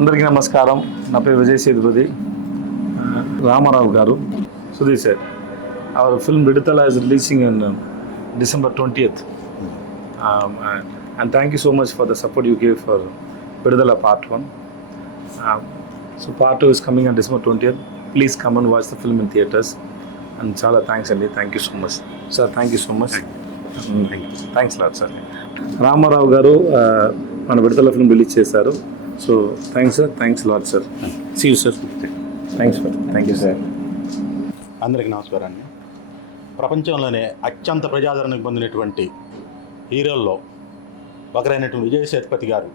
అందరికీ నమస్కారం. నా పేరు విజయ్ సేతుపతి. రామారావు గారు, Sudheer sir, hour film Viduthala is releasing on December 20th. And thank you so much for the support you gave for Viduthala Part 1. So Part 2 is coming on December 20th. Please come and watch the film in theatres. And చాలా thanks అండి. Thank you so much sir. Thank you so much. Thanks lot sir. Ramarao garu మన విడుదల film release చేశారు. So thanks sir. Thanks lot sir. See you sir. Thanks sir. Thank you sir. అందరికీ నమస్కారం అండి. ప్రపంచంలోనే అత్యంత ప్రజాదరణ పొందినటువంటి హీరోల్లో ఒకరైనటువంటి విజయ్ సేతుపతి గారు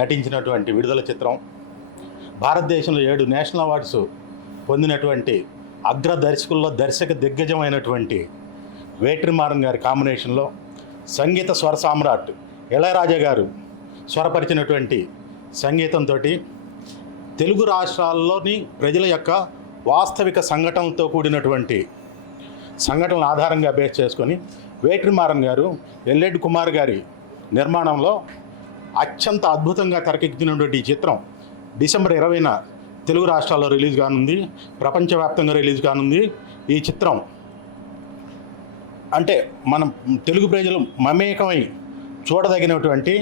నటించినటువంటి విడుదల చిత్రం, భారతదేశంలో 7 నేషనల్ అవార్డ్స్ పొందినటువంటి అగ్ర దర్శకుల్లో దర్శక దిగ్గజమైనటువంటి వేట్రిమారన్ గారి కాంబినేషన్లో సంగీత స్వర సామ్రాట్ ఇళయరాజా గారు స్వరపరిచినటువంటి సంగీతంతో తెలుగు రాష్ట్రాల్లోని ప్రజల యొక్క వాస్తవిక సంఘటనలతో కూడినటువంటి సంఘటనల ఆధారంగా బేస్ చేసుకొని వేట్రిమారన్ గారు ఎల్ఎడ్ కుమార్ గారి నిర్మాణంలో అత్యంత అద్భుతంగా తెరకెక్కించినటువంటి ఈ చిత్రం డిసెంబర్ 20న తెలుగు రాష్ట్రాల్లో రిలీజ్ కానుంది, ప్రపంచవ్యాప్తంగా రిలీజ్ కానుంది. ఈ చిత్రం అంటే మనం తెలుగు ప్రజలు మమేకమై చూడదగినటువంటి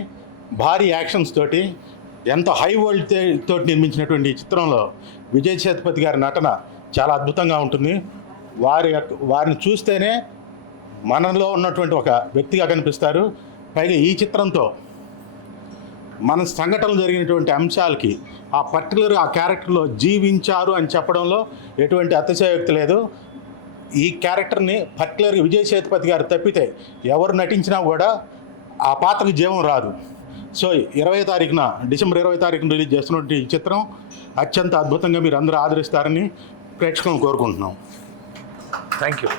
భారీ యాక్షన్స్ తోటి ఎంతో హై వరల్డ్ తోటి నిర్మించినటువంటి ఈ చిత్రంలో విజయ్ సేతుపతి గారి నటన చాలా అద్భుతంగా ఉంటుంది. వారిని చూస్తేనే మనలో ఉన్నటువంటి ఒక వ్యక్తిగా కనిపిస్తారు. పైగా ఈ చిత్రంతో మన సంఘటనలు జరిగినటువంటి అంశాలకి ఆ పర్టికులర్ ఆ క్యారెక్టర్లో జీవించారు అని చెప్పడంలో ఎటువంటి అతిశయోక్తి లేదు. ఈ క్యారెక్టర్ని పర్టికులర్గా విజయ్ సేతుపతి గారు తప్పితే ఎవరు నటించినా కూడా ఆ పాత్రకు జీవం రాదు. సో 20వ తారీఖున డిసెంబర్ 20వ తారీఖున రిలీజ్ చేస్తున్నటువంటి ఈ చిత్రం అత్యంత అద్భుతంగా మీరు అందరూ ఆదరిస్తారని ప్రేక్షకులను కోరుకుంటున్నాం. Thank you.